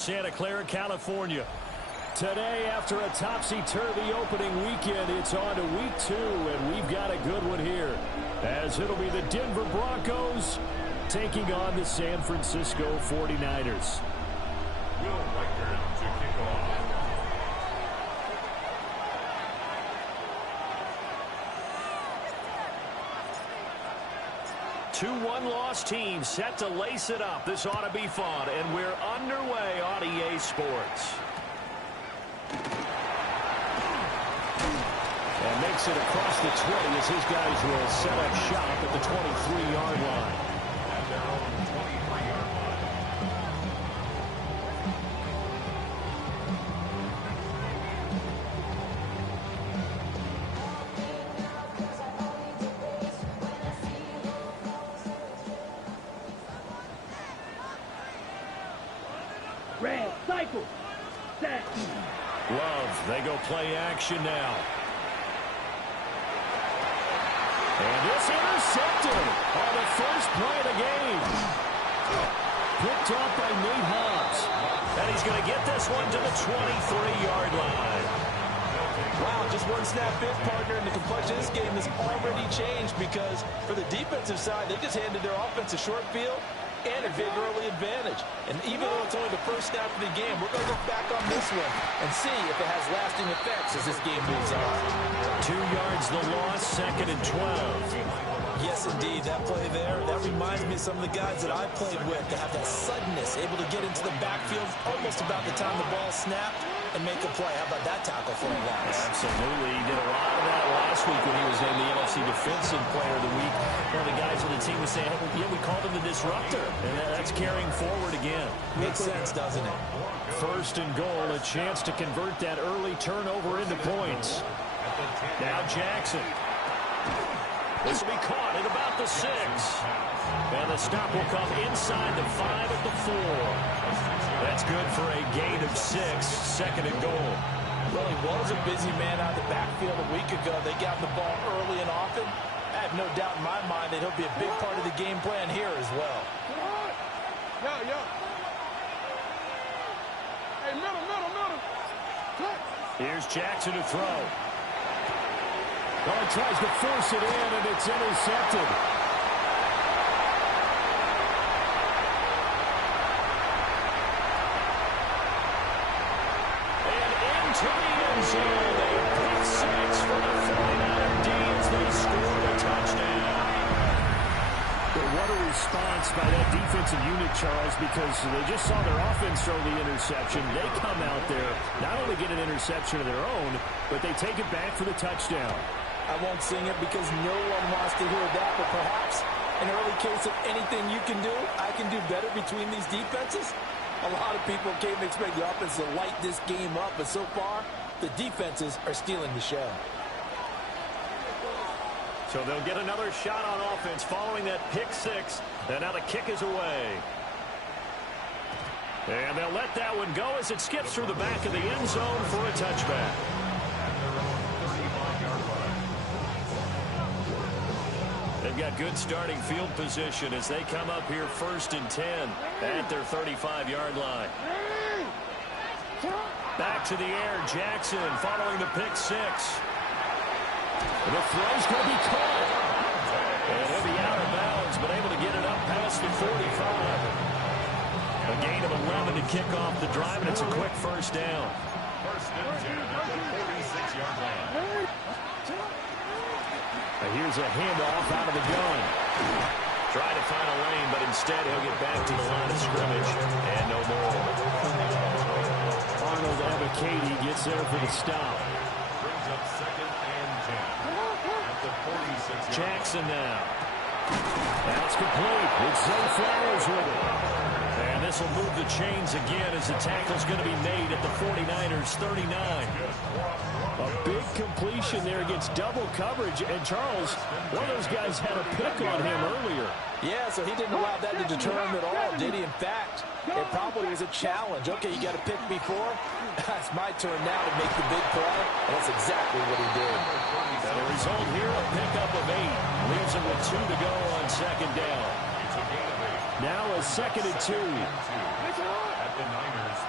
Santa Clara, California. Today, after a topsy-turvy opening weekend, it's on to week 2, and we've got a good one here, as it'll be the Denver Broncos taking on the San Francisco 49ers. Will Riker to kick off. 2 one-loss teams set to lace it up. This ought to be fun, and we're underway on EA Sports. And makes it across the 20 as his guys will set up shop at the 23-yard line. At their own 23-yard line. Red, cycle, set. Love, they go play action now. And this intercepted on the first play of the game. Picked off by Nate Hobbs. And he's going to get this one to the 23-yard line. Wow, just one snap in, partner, and the complexion of this game has already changed because for the defensive side, they just handed their offense a short field and a big early advantage. And even though it's only the first snap of the game, we're going to look back on this one and see if it has lasting effects as this game moves on. 2 yards the loss, 2nd and 12. Yes, indeed. That play there, that reminds me of some of the guys that I played with to have that suddenness, able to get into the backfield almost about the time the ball snapped and make a play. How about that tackle for a loss? Absolutely. He did a lot of that last week when he was named the NFC Defensive Player of the Week. One of the guys on the team was saying, yeah, we called him the disruptor. And that's carrying forward again. Makes sense, doesn't it? 1st and goal, a chance to convert that early turnover into points. Now Jackson. This will be caught at about the 6. And the stop will come inside the 5 at the 4. That's good for a gain of 6, 2nd and goal. Well, he was a busy man out of the backfield a week ago. They got the ball early and often. I have no doubt in my mind that he'll be a big part of the game plan here as well. Yo. Hey, middle. Here's Jackson to throw. Oh, he tries to force it in, and it's intercepted. And into the end zone. They pick 6 for the 49er D as they score a touchdown. But what a response by that defensive unit, Charles, because they just saw their offense throw the interception. They come out there, not only get an interception of their own, but they take it back for the touchdown. I won't sing it because no one wants to hear that, but perhaps an early case of anything you can do, I can do better between these defenses. A lot of people came to expect the offense to light this game up, but so far, the defenses are stealing the show. So they'll get another shot on offense following that pick 6, and now the kick is away. And they'll let that one go as it skips through the back of the end zone for a touchback. They've got good starting field position as they come up here 1st and 10 at their 35-yard line. Back to the air, Jackson following the pick 6. The throw's going to be caught. And he'll be out of bounds, but able to get it up past the 45. A gain of 11 to kick off the drive, and it's a quick first down. 1st and 10 at the 46-yard line. Here's a handoff out of the gun. Trying to find a lane, but instead he'll get back to the line of scrimmage. And no more. Arnold Ebiketie gets there for the stop. Brings up 2nd and 10 at the 46-yard line. Jackson now. That's complete. It's Zay Flowers with it. And this will move the chains again as the tackle's going to be made at the 49ers 39. A big completion there against double coverage. And Charles, one of those guys had a pick on him earlier. Yeah, so he didn't allow that to deter him at all, did he? In fact, it probably was a challenge. Okay, you got to pick before. It's my turn now to make the big play. And that's exactly what he did. And the result here, a pickup of 8. Leaves him with 2 to go on 2nd down. Now a 2nd and 2. At the Niners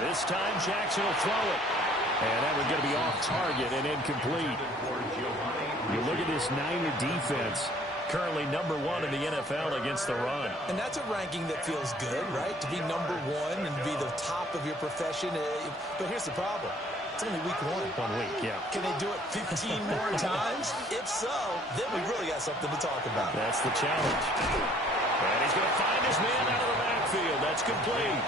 This time Jackson will throw it. And that one's going to be off target and incomplete. You look at this Niner defense. Currently number 1 in the NFL against the run. And that's a ranking that feels good, right? To be number 1 and be the top of your profession. But here's the problem. It's only week 1. 1 week, yeah. Can they do it 15 more times? If so, then we really got something to talk about. That's the challenge. And he's going to find his man out of the backfield. That's complete.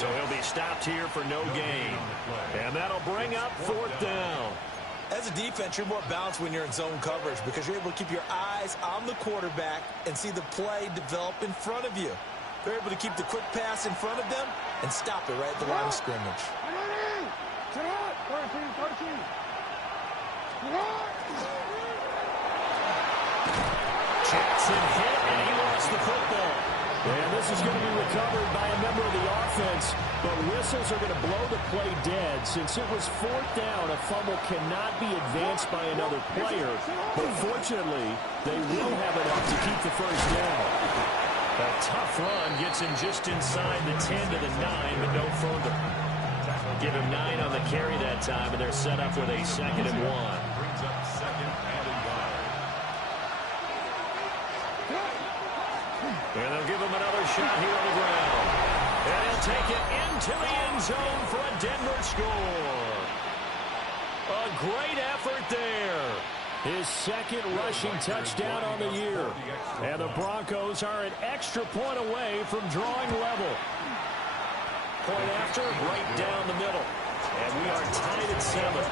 So he'll be stopped here for no gain. And that'll bring up 4th down. As a defense, you're more balanced when you're in zone coverage because you're able to keep your eyes on the quarterback and see the play develop in front of you. They're able to keep the quick pass in front of them and stop it right at the line of scrimmage. Jackson hit, and he lost the football. And this is going to be recovered by a member of the offense, but whistles are going to blow the play dead. Since it was 4th down, a fumble cannot be advanced by another player, but fortunately, they will have enough to keep the first down. A tough run gets him just inside the 10 to the 9, but no further. Give him 9 on the carry that time, and they're set up with a 2nd and 1. Brings up 2nd and 1. And they'll give him another shot here on the ground. And he'll take it into the end zone for a Denver score. A great effort there. His 2nd rushing touchdown on the year. And the Broncos are an extra point away from drawing level. Point after, right down the middle. And we are tied at 7.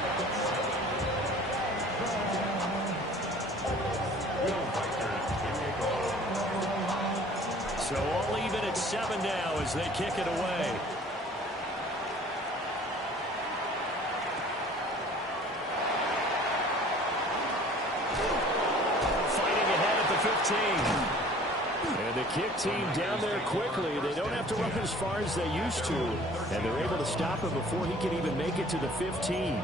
So all even at 7 now as they kick it away. Fighting ahead at the 15. And the kick team down there quickly. They don't have to run as far as they used to. And they're able to stop him before he can even make it to the 15.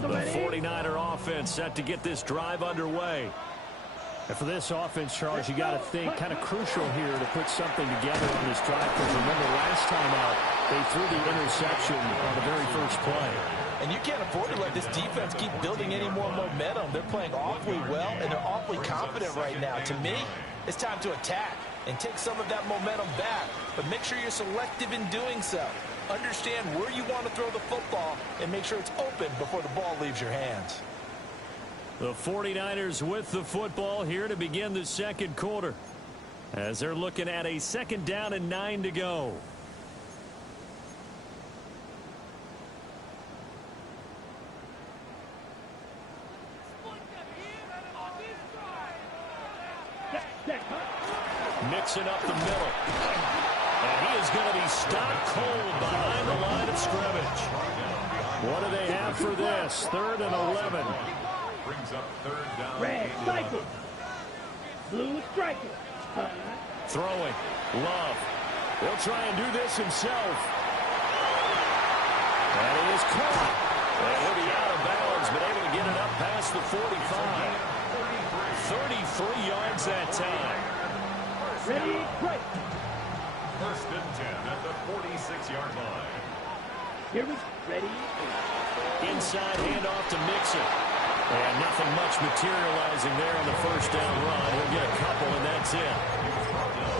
The 49er offense set to get this drive underway. And for this offense, Charles, you got to think kind of crucial here to put something together on this drive. Because remember, last time out, they threw the interception on the very first play. And you can't afford to let this defense keep building any more momentum. They're playing awfully well, and they're awfully confident right now. To me, it's time to attack and take some of that momentum back. But make sure you're selective in doing so. Understand where you want to throw the football and make sure it's open before the ball leaves your hands. The 49ers with the football here to begin the 2nd quarter, as they're looking at a 2nd down and 9 to go. Mixing up the middle. And he is going to be stopped cold behind the line of scrimmage. What do they have for this? 3rd and 11. Brings up 3rd down. Red cycle. Blue striker. Throwing. Love. He'll try and do this himself. And he is caught. And he'll be out of bounds, but able to get it up past the 45. 33 yards that time. Ready, break. 1st and 10 at the 46-yard line. Here we go. Ready. Inside handoff to Mixon. And nothing much materializing there on the 1st down run. He'll get a couple, and that's it.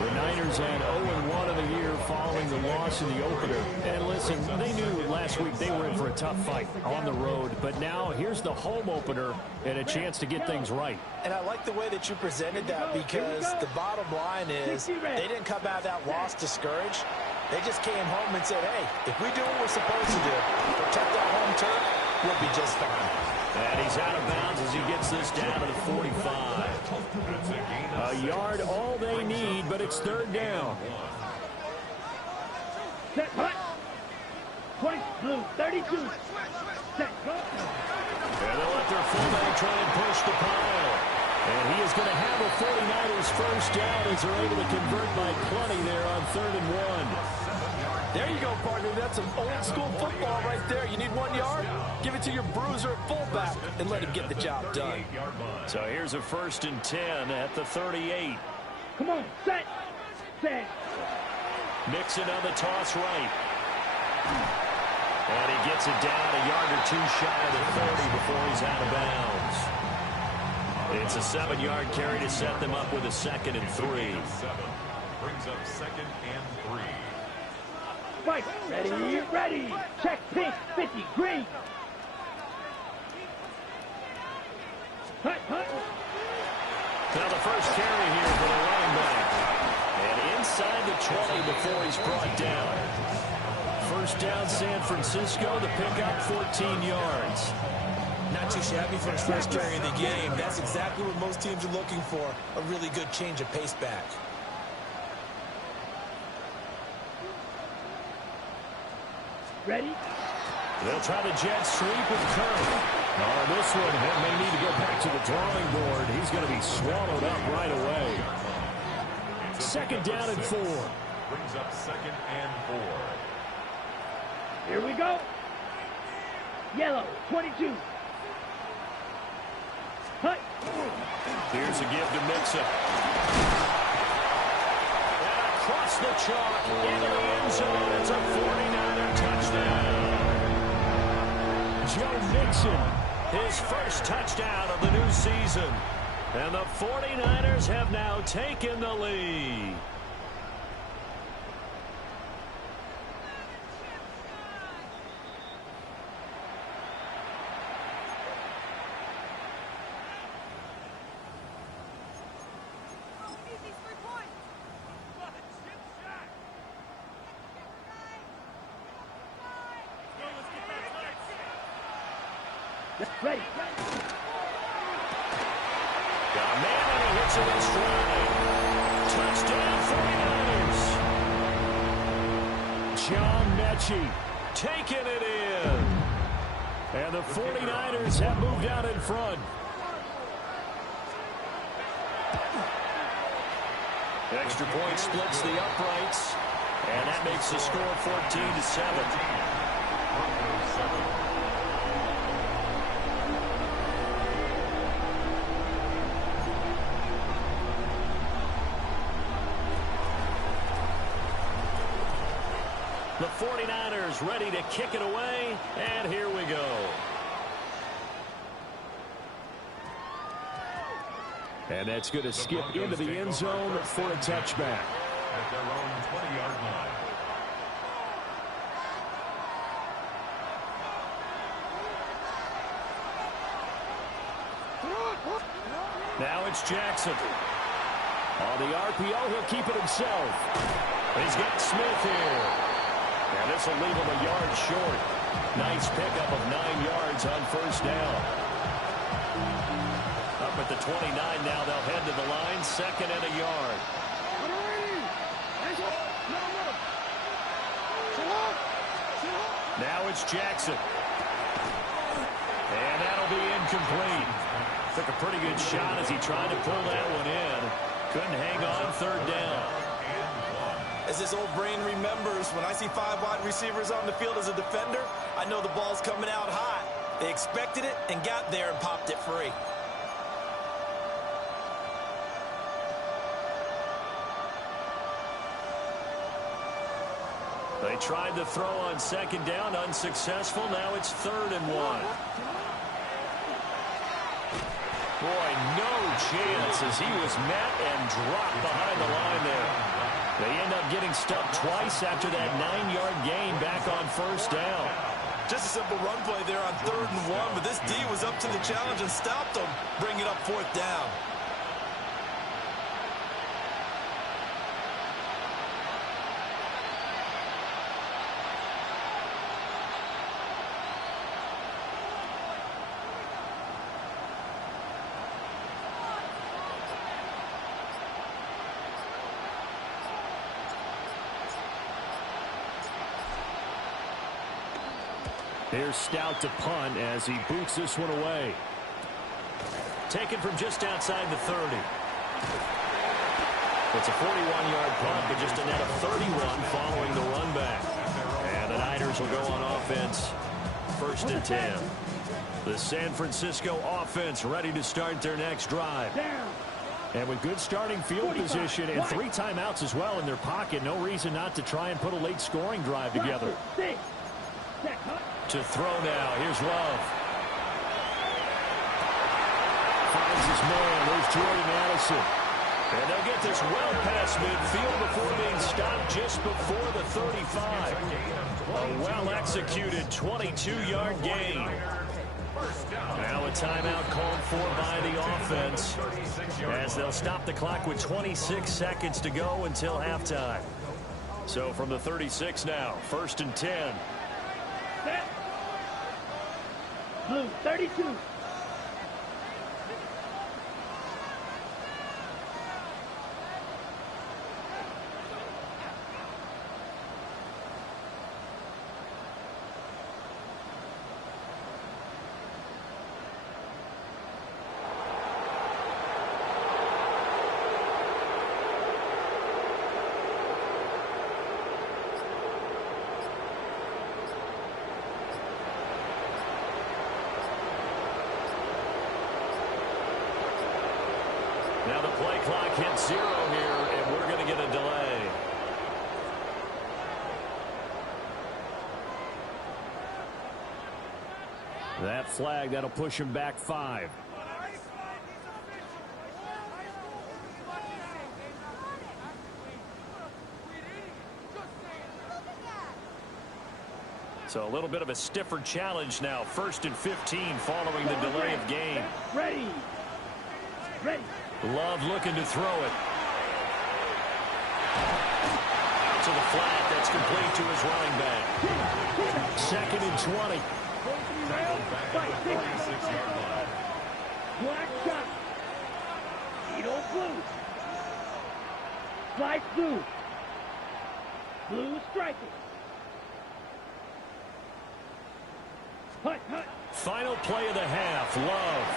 The Niners had 0-1 of the year following the loss in the opener. And listen, they knew last week they were in for a tough fight on the road. But now here's the home opener and a chance to get things right. And I like the way that you presented that because the bottom line is they didn't come out of that loss discouraged. They just came home and said, hey, if we do what we're supposed to do, protect our home turf, we'll be just fine. And he's out of bounds as he gets this down to the 45. A yard all they need, but it's 3rd down. Set, hut. 20, blue, 32. Set, hut. And they'll let their fullback try and push the pile. And he is going to have a 49ers 1st down as they're able to convert by plenty there on 3rd and 1. There you go, partner. That's some old-school football right there. You need 1 yard? Give it to your bruiser at fullback and let him get the job done. So here's a 1st and 10 at the 38. Come on, set. Mixon on the toss right. And he gets it down a yard or two shy of the 30 before he's out of bounds. It's a 7-yard carry to set them up with a 2nd and 3. Brings up 2nd and 3. Fight. Ready. Check pink, 50, green. Hut. Now the first carry here for the running back. And inside the 20 before he's brought down. First down San Francisco, the pickup 14 yards. Not too shabby for his first carry of the game. That's exactly what most teams are looking for. A really good change of pace back. Ready? They'll try the jet sweep with Curry. On this one, he may need to go back to the drawing board. He's going to be swallowed up right away. 2nd down and 4. Brings up 2nd and 4. Here we go. Yellow, 22. Hut. Here's a give to Mixon. And across the chalk into the end zone. It's a 49er touchdown. Joe Mixon, his first touchdown of the new season. And the 49ers have now taken the lead. Ready. Got a man and he hits it in stride. Touchdown 49ers. John Mechie taking it in. And the 49ers have moved out in front. Extra point splits the uprights. And that makes the score 14-7. The 49ers ready to kick it away, and here we go. And that's going to skip into the end zone for a touchback. At their own 20-yard line. Now it's Jackson. On the RPO, he'll keep it himself. He's got Smith here. And this will leave him a yard short. Nice pickup of 9 yards on first down. Up at the 29 now, they'll head to the line, 2nd and a yard. Now it's Jackson. And that'll be incomplete. Took a pretty good shot as he tried to pull that one in. Couldn't hang on 3rd down. As his old brain remembers, when I see 5 wide receivers on the field as a defender, I know the ball's coming out hot. They expected it and got there and popped it free. They tried to throw on 2nd down, unsuccessful. Now it's 3rd and 1. Boy, no chance as he was met and dropped behind the line there. They end up getting stuck twice after that 9-yard gain back on first down. Just a simple run play there on 3rd and 1, but this D was up to the challenge and stopped them, bringing up 4th down. Here's Stout to punt as he boots this one away. Taken from just outside the 30. It's a 41-yard punt, but just a net of 31 following the run back. will go on offense. 1st and 10. The San Francisco offense ready to start their next drive. And with good starting field position and 3 timeouts as well in their pocket, no reason not to try and put a late scoring drive together. To throw now. Here's Love. Finds his man. There's Jordan Addison. And they'll get this well past midfield before being stopped just before the 35. A well-executed 22-yard gain. Now a timeout called for by the offense as they'll stop the clock with 26 seconds to go until halftime. So from the 36 now, 1st and 10. Set. Blue, 32. Now the play clock hits 0 here, and we're going to get a delay. That flag, that'll push him back 5. So a little bit of a stiffer challenge now. 1st and 15 following the delay of game. Ready. Ready. Love looking to throw it. Out to the flat. That's complete to his running back. 2nd and 20. Black shot. Edo blue. Slice blue. Blue striking. Hut, hut. Final play of the half. Love.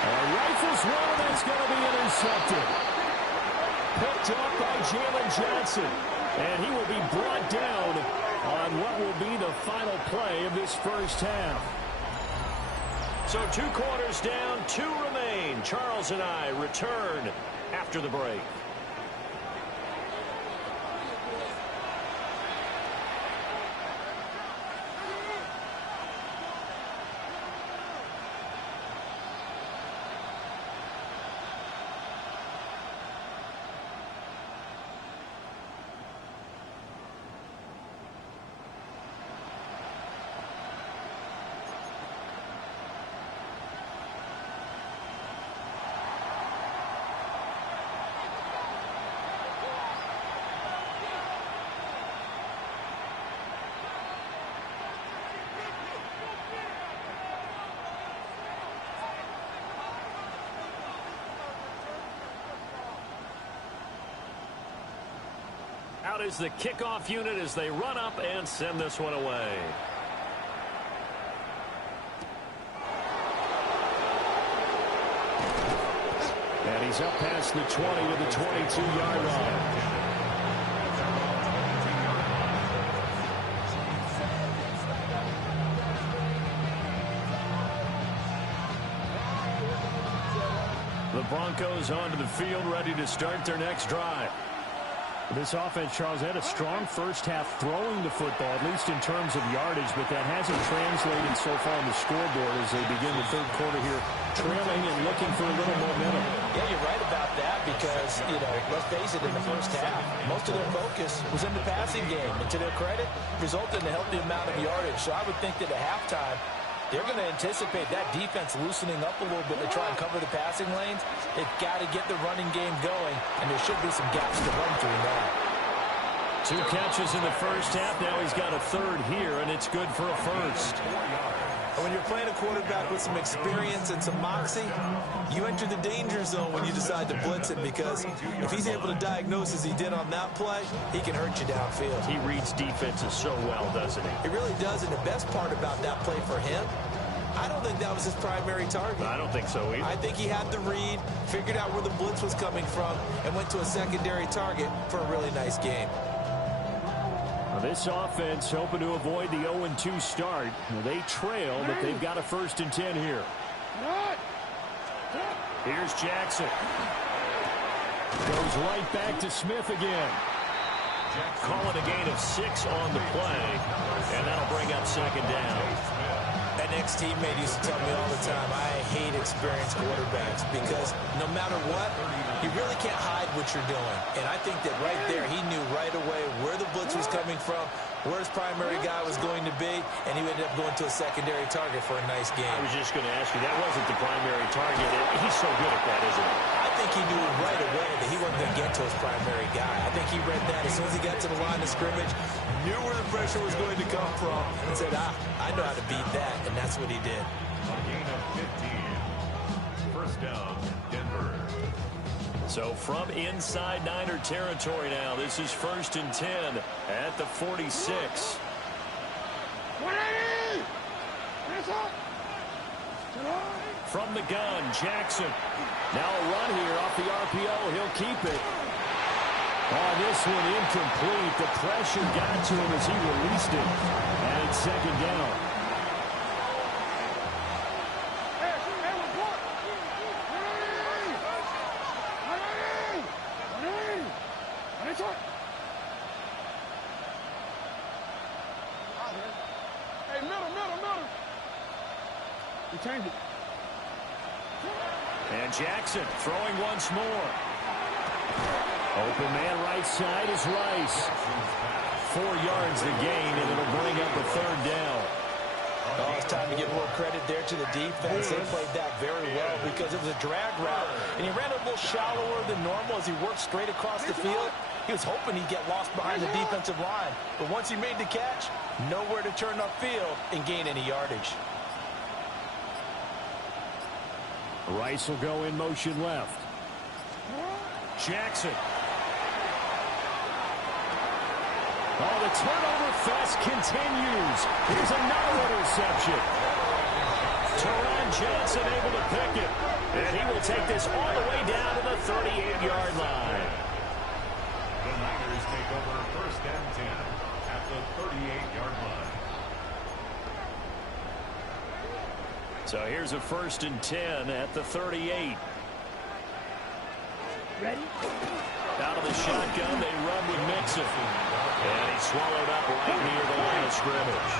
Rifles one, that's going to be intercepted. Picked up by Jalen Johnson. And he will be brought down on what will be the final play of this first half. So 2 quarters down, 2 remain. Charles and I return after the break. Out is the kickoff unit as they run up and send this one away. And he's up past the 20 to the 22-yard line. The Broncos onto the field, ready to start their next drive. This offense, Charles, had a strong first half throwing the football, at least in terms of yardage, but that hasn't translated so far on the scoreboard as they begin the 3rd quarter here, trailing and looking for a little momentum. Yeah, you're right about that because, let's face it, in the first half, most of their focus was in the passing game. And to their credit, resulted in a healthy amount of yardage. So I would think that at halftime, they're going to anticipate that defense loosening up a little bit to try and cover the passing lanes. They've got to get the running game going, and there should be some gaps to run through now. 2 catches in the first half. Now he's got a 3rd here, and it's good for a first. And when you're playing a quarterback with some experience and some moxie, you enter the danger zone when you decide to blitz him, because if he's able to diagnose as he did on that play, he can hurt you downfield. He reads defenses so well, doesn't he? He really does, and the best part about that play for him, I don't think that was his primary target. I don't think so either. I think he had the read, figured out where the blitz was coming from, and went to a secondary target for a really nice game. Well, this offense hoping to avoid the 0-2 start. Well, they trail, but they've got a 1st and 10 here. Here's Jackson. Goes right back to Smith again. Calling a gain of 6 on the play, and that'll bring up 2nd down. That next teammate used to tell me all the time, I hate experienced quarterbacks because no matter what, you really can't hide what you're doing. And I think that right there, he knew right away where the blitz was coming from, where his primary guy was going to be, and he ended up going to a secondary target for a nice game. I was just going to ask you, that wasn't the primary target. He's so good at that, isn't he? I think he knew right away that he wasn't going to get to his primary guy. I think he read that as soon as he got to the line of scrimmage, knew where the pressure was going to come from, and said, I know how to beat that, and that's what he did. A gain of 15. First down, Denver. So from inside Niner territory now, this is 1st and 10 at the 46. From the gun, Jackson. Now a run here off the RPO. He'll keep it. Oh, this one incomplete. The pressure got to him as he released it. And it's 2nd down. And Jackson throwing once more. Open man right side is Rice. 4 yards the gain, and it'll bring up a 3rd down. Oh, it's time to give more credit there to the defense. They played that very well because it was a drag route, and he ran a little shallower than normal as he worked straight across the field. He was hoping he'd get lost behind the defensive line, but once he made the catch, nowhere to turn upfield and gain any yardage. Rice will go in motion left. Jackson. Oh, the turnover fest continues. Here's another interception. Teron Johnson able to pick it. And he will take this all the way down to the 38-yard line. The Niners take over 1st and 10 at the 38-yard line. So here's a 1st and 10 at the 38. Ready? Out of the shotgun, they run with Mixon. And he's swallowed up right near the line of scrimmage.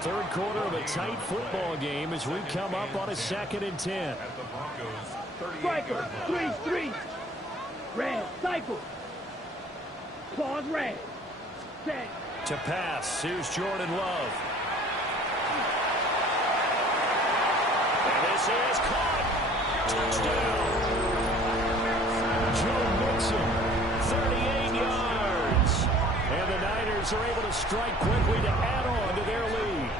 3rd quarter of a tight football game as we come up on a 2nd and 10. At the Broncos' 38-yard Striker, line. 3-3. Red, cycle. Claws red. Set. To pass, here's Jordan Love. And this is caught. Touchdown. Joe Mixon, 38 yards. And the Niners are able to strike quickly to add on to their lead.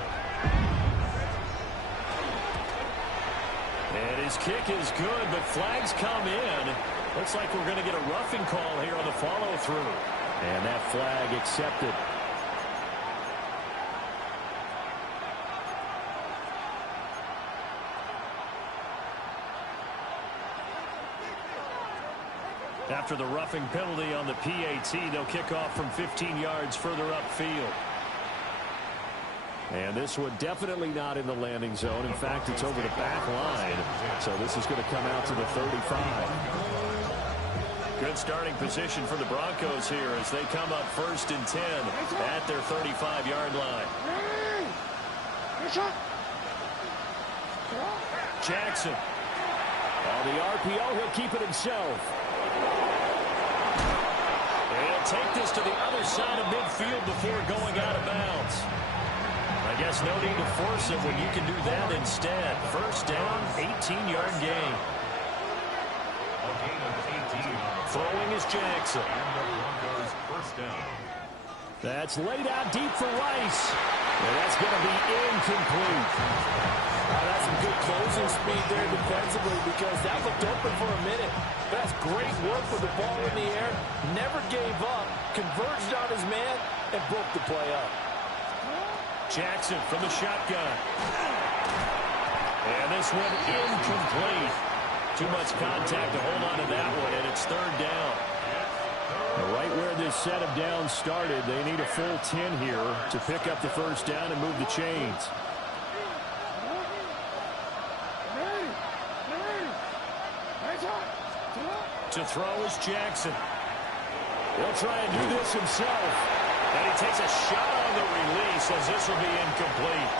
And his kick is good, but flags come in. Looks like we're going to get a roughing call here on the follow-through. And that flag accepted. After the roughing penalty on the PAT, they'll kick off from 15 yards further upfield. And this one definitely not in the landing zone. In fact, it's over the back line. So this is going to come out to the 35. Good starting position for the Broncos here as they come up 1st and 10 at their 35-yard line. Jackson. On the RPO, he'll keep it himself. He'll take this to the other side of midfield before going out of bounds. I guess no need to force it when you can do that instead. 1st down, 18-yard gain. A gain of 18. Throwing is Jackson. And the Broncos' 1st down. That's laid out deep for Rice. And that's going to be incomplete. That's some good closing speed there defensively because that looked open for a minute. That's great work with the ball in the air. Never gave up, converged on his man, and broke the play up. Jackson from the shotgun. And this one incomplete. Too much contact to hold on to that one, and it's 3rd down. Right where this this set of downs started. They need a full 10 here to pick up the first down and move the chains. To throw is Jackson. He'll try and do this himself. And he takes a shot on the release as this will be incomplete.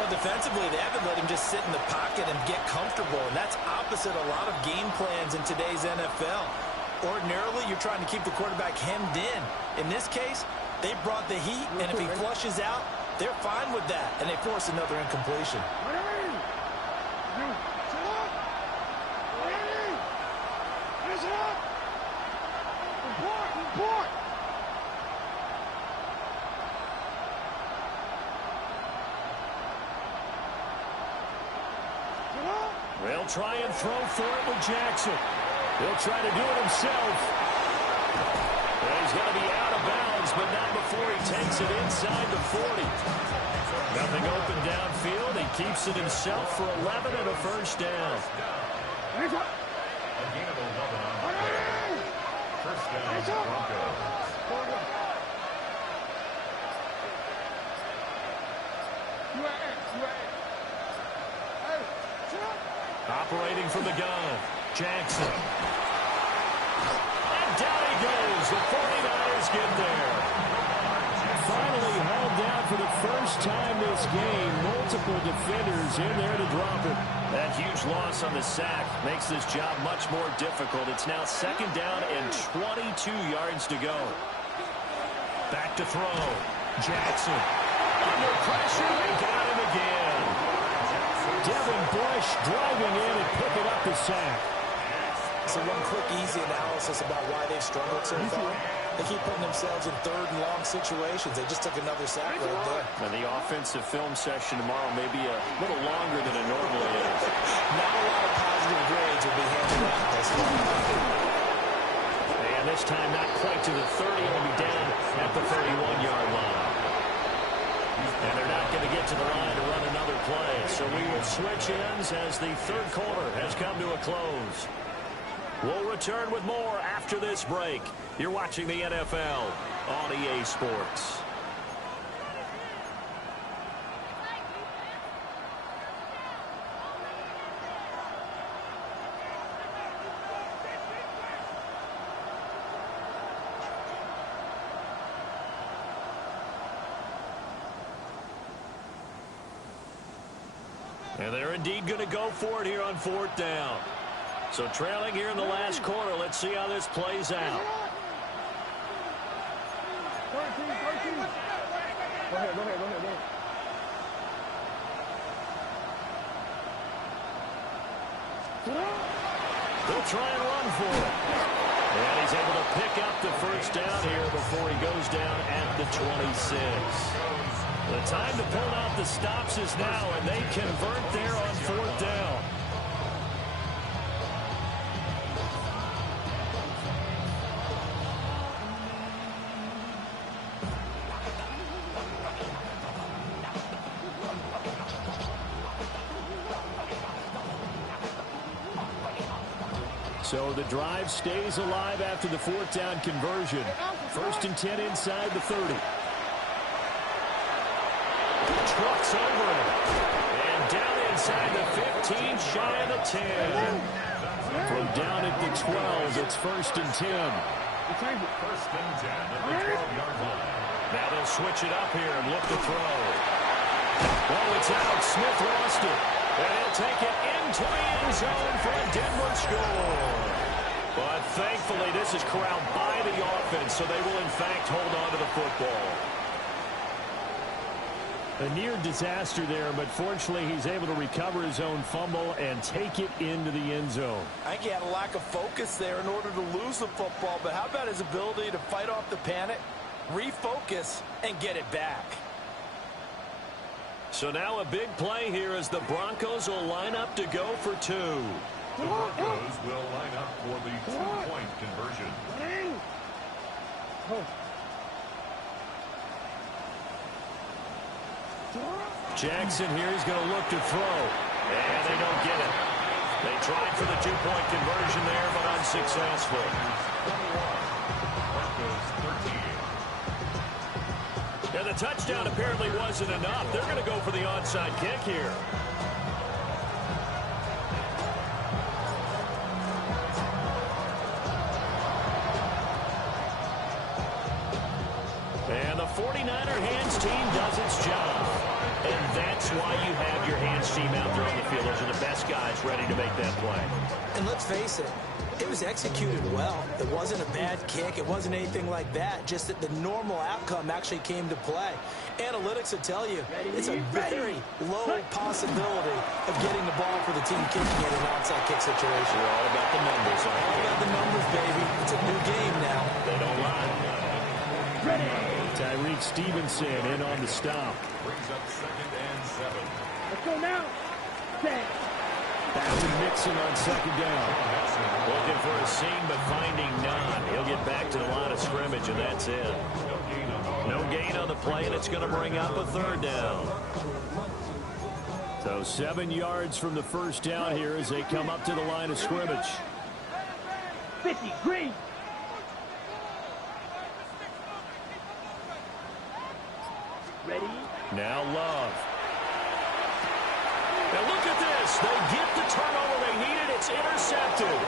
Well, defensively, they haven't let him just sit in the pocket and get comfortable, and that's opposite a lot of game plans in today's NFL. Ordinarily, you're trying to keep the quarterback hemmed in. In this case, they brought the heat, and if he flushes out, they're fine with that, and they force another incompletion. They'll try and throw for it with Jackson. He'll try to do it himself. And he's going to be out of bounds, but not before he takes it inside the 40. Nothing open downfield. He keeps it himself for 11 and a first down. A gain of 11 on the play. First down, Broncos. Operating from the gun, Jackson. And down he goes. The 49ers get there. Finally hauled down for the first time this game. Multiple defenders in there to drop it. That huge loss on the sack makes this job much more difficult. It's now second down and 22 yards to go. Back to throw. Jackson. Under pressure. They got him again. Devin Bush driving in and picking up the sack. So one quick, easy analysis about why they've struggled so far. They keep putting themselves in third and long situations. They just took another sack right there. And the offensive film session tomorrow may be a little longer than it normally is. Not a lot of positive grades will be handed out this one. And this time not quite to the 30. It'll be down at the 31-yard line. And they're not going to get to the line to run another play. So we will switch ends as the third quarter has come to a close. We'll return with more after this break. You're watching the NFL on EA Sports. And they're indeed going to go for it here on fourth down. So trailing here in the last quarter. Let's see how this plays out. Go ahead. They'll try and run for it. And he's able to pick up the first down here before he goes down at the 26. The time to pull out the stops is now, and they convert there on fourth down. So the drive stays alive after the fourth down conversion. First and 10 inside the 30. Trucks over it. And down inside the 15, shy of the 10. From down at the 12, it's first and 10. First and 10 at the 12-yard line. Now they'll switch it up here and look to throw. Oh, it's out. Smith lost it. And he'll take it into the end zone for a Denver score. But thankfully, this is corralled by the offense, so they will, in fact, hold on to the football. A near disaster there, but fortunately, he's able to recover his own fumble and take it into the end zone. I think he had a lack of focus there in order to lose the football, but how about his ability to fight off the panic, refocus, and get it back? So now a big play here as the Broncos will line up to go for two. The Broncos will line up for the two-point conversion. Jackson here is going to look to throw. And they don't get it. They tried for the two-point conversion there, but unsuccessful. Broncos And the touchdown apparently wasn't enough. They're going to go for the onside kick here. And the 49er hands team does its job. And that's why you have your hands team out there on the field. Those are the best guys ready to make that play. And let's face it, it was executed well. It wasn't a bad kick. It wasn't anything like that. Just that the normal outcome actually came to play. Analytics will tell you it's a very low possibility of getting the ball for the team kicking in an onside kick situation. We're all about the numbers. All about the numbers, baby. It's a new game now. They don't lie. Ready. Tyreek Stevenson in on the stop. Brings up 2nd and 7. Let's go now. Set. Back to Mixon on 2nd down. Looking for a seam, but finding none. He'll get back to the line of scrimmage, and that's it. No gain on the play, and it's going to bring up a 3rd down. So 7 yards from the first down here as they come up to the line of scrimmage. 50, green. Ready. Now Love. Now look at this. They get the turnover they needed. It's intercepted.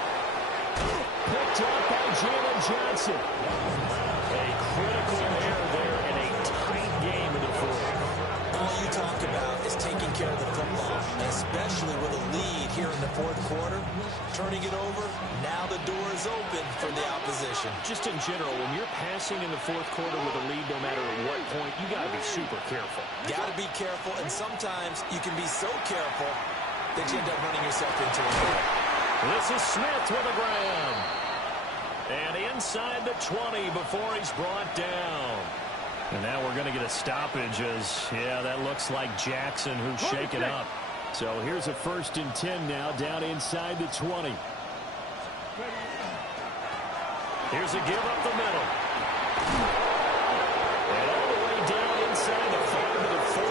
Picked up by Jalen Johnson. A critical error there in a tight game in the 4th. All you talk about is taking care of the football, especially with a lead here in the 4th quarter. Turning it over, now the door is open for the opposition. Just in general, when you're passing in the 4th quarter with a lead, no matter at what point, you got to be super careful. Got to be careful, and sometimes you can be so careful that you end up running yourself into a hole. This is Smith with a grab. And inside the 20 before he's brought down. And now we're going to get a stoppage as, yeah, that looks like Jackson who's shaken up. So here's a 1st and 10 now down inside the 20. Here's a give up the middle. And all the way down inside the 5 to the 4.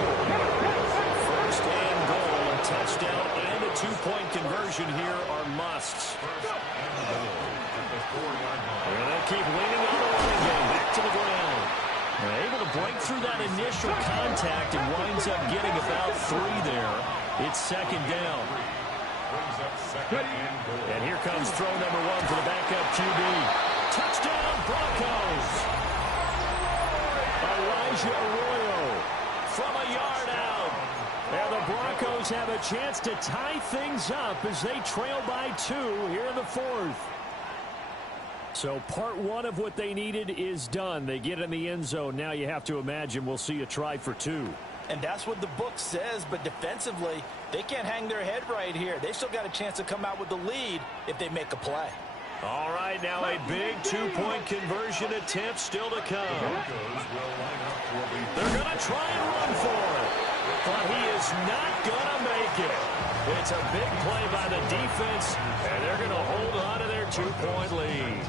1st and goal, a touchdown and a 2-point conversion here are musts. And they'll keep leaning on the running game. Back to the ground. They're able to break through that initial contact and winds up getting about 3 there. It's 2nd down. And here comes throw number 1 for the backup QB. Touchdown, Broncos. Elijah Arroyo from a yard out. And the Broncos have a chance to tie things up as they trail by 2 here in the 4th. So part 1 of what they needed is done. They get in the end zone. Now you have to imagine we'll see a try for 2. And that's what the book says, but defensively, they can't hang their head right here. They still got a chance to come out with the lead if they make a play. All right, now a big 2-point conversion attempt still to come. They're going to try and run for it, but he is not going to make it. It's a big play by the defense, and they're going to hold on to their 2-point lead.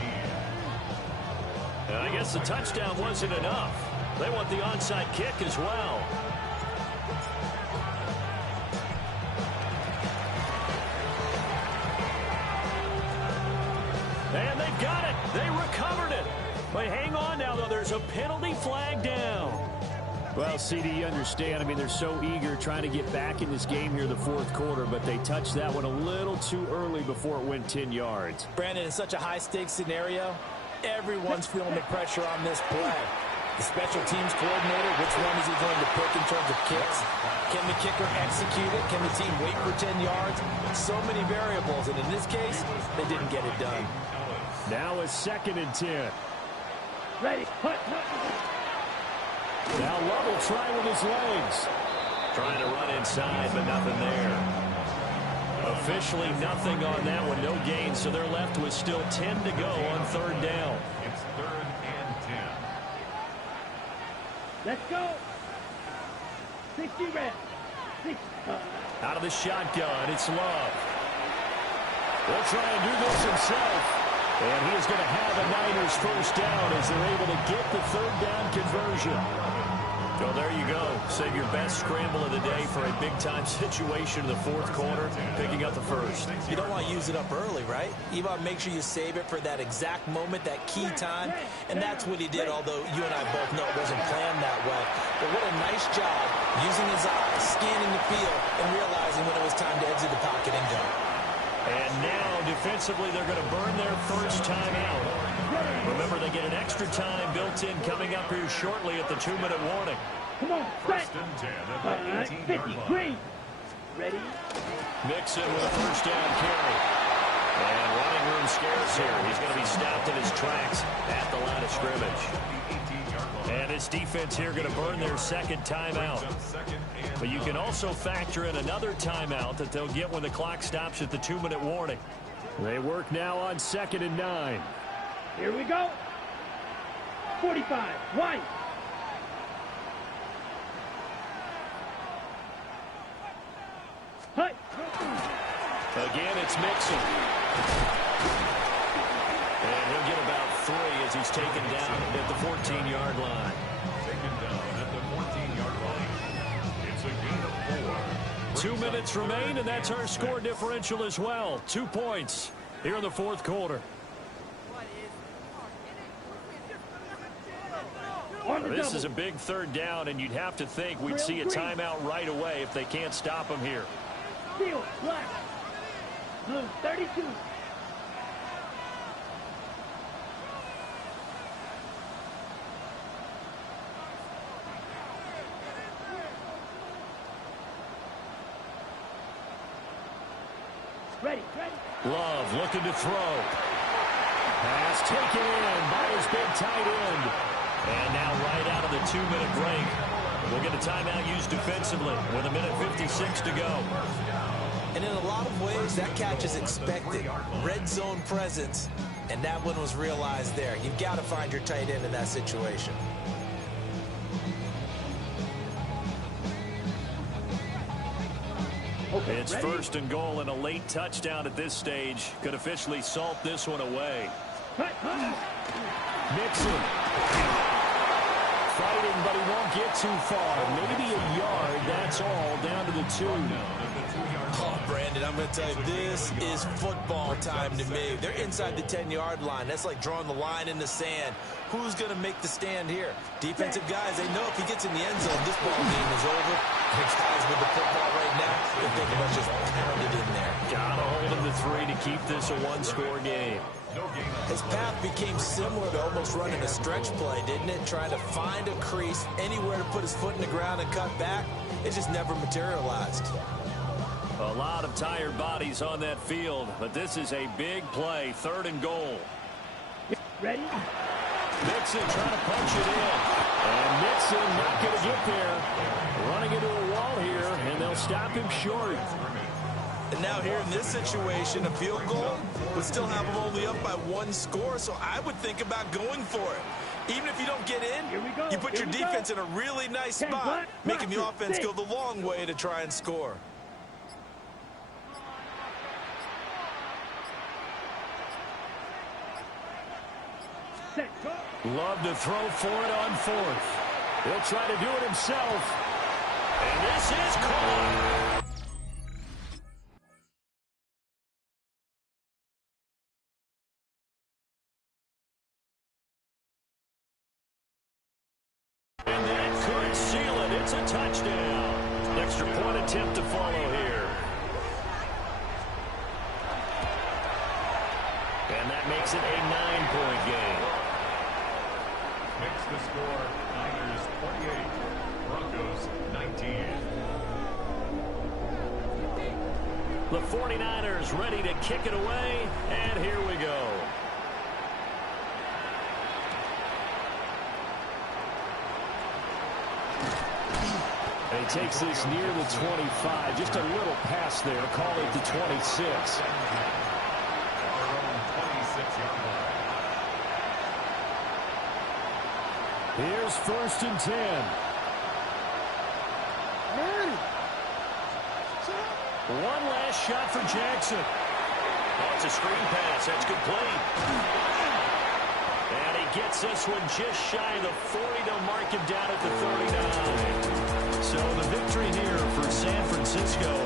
And I guess the touchdown wasn't enough. They want the onside kick as well. And they've got it. They recovered it. But hang on now, though. There's a penalty flag down. Well, CD, you understand. I mean, they're so eager trying to get back in this game here in the 4th quarter, but they touched that one a little too early before it went 10 yards. Brandon, in such a high-stakes scenario, everyone's feeling the pressure on this play. The special teams coordinator, which one is he going to pick in terms of kicks? Can the kicker execute it? Can the team wait for 10 yards? So many variables, and in this case, they didn't get it done. Now a 2nd and 10. Ready. Hut. Now Love will try with his legs. Trying to run inside, but nothing there. Officially nothing on that one. No gain, so they're left with still 10 to go on 3rd down. It's 3rd and 10. Let's go. 60 red. 60. Out of the shotgun, it's Love. They'll try and do this himself. And he is going to have a Niners 1st down as they're able to get the 3rd down conversion. Well, there you go. Save your best scramble of the day for a big-time situation in the fourth quarter, picking up the first. You don't want to use it up early, right? You want to make sure you save it for that exact moment, that key time, and that's what he did, although you and I both know it wasn't planned that way. But what a nice job using his eyes, scanning the field, and realizing when it was time to exit the pocket and go. And now, defensively, they're going to burn their first timeout. Remember, they get an extra time built in coming up here shortly at the 2-minute warning. Come on, First and 10 at the 18-yard 50, line. green. Ready? Mixon with a first down carry. And running room scarce here. He's going to be stopped in his tracks at the line of scrimmage. And this defense here going to burn their second timeout. But you can also factor in another timeout that they'll get when the clock stops at the 2-minute warning. They work now on 2nd and 9. Here we go. 45, right. Hut. Again, it's Mixon. And he'll get about 3 as he's taken down at the 14-yard line. Taken down at the 14-yard line. It's a gain of 4. 2 minutes remain, and that's our score differential as well. 2 points here in the fourth quarter. This is a big third down, and you'd have to think we'd see a timeout right away if they can't stop him here. Steel, black. Blue, 32. Ready, ready. Love looking to throw. Pass taken in by his big tight end. And now right out of the 2-minute break, we'll get a timeout used defensively with 1:56 to go. And in a lot of ways, that catch is expected. Red zone presence, and that one was realized there. You've got to find your tight end in that situation. Okay, It's ready? 1st and goal, and a late touchdown at this stage could officially salt this one away. Cut, cut. Mixon. Fighting, but he won't get too far. Maybe a yard, that's all, down to the 2. Oh, Brandon, I'm going to tell you, this is football time to me. They're inside the 10-yard line. That's like drawing the line in the sand. Who's going to make the stand here? Defensive guys, they know if he gets in the end zone, this ball game is over. The guys with the football right now, they're thinking about just pound it in there. Gotta hold him to 3 to keep this a one-score game. His path became similar to almost running a stretch play, didn't it? Trying to find a crease, anywhere to put his foot in the ground and cut back. It just never materialized. A lot of tired bodies on that field, but this is a big play, 3rd and goal. Ready? Mixon trying to punch it in. And Mixon not going to get there. Running into a wall here, and they'll stop him short. And now here in this situation, a field goal would still have them only up by 1 score, so I would think about going for it. Even if you don't get in, you put your defense in a really nice spot, making the offense go the long way to try and score. Set, go. Love to throw for it on 4th. He'll try to do it himself. And this is caught. And that could seal it. It's a touchdown. Extra point attempt to follow here. And that makes it a 9-point game. Makes the score Niners 28, Broncos 19. The 49ers ready to kick it away, and here we go. And he takes this near the 25, just a little pass there, call it the 26. Here's 1st and 10. One last shot for Jackson. Oh, it's a screen pass. That's complete. And he gets this one just shy of the 40. They'll mark him down at the 39. So the victory here for San Francisco.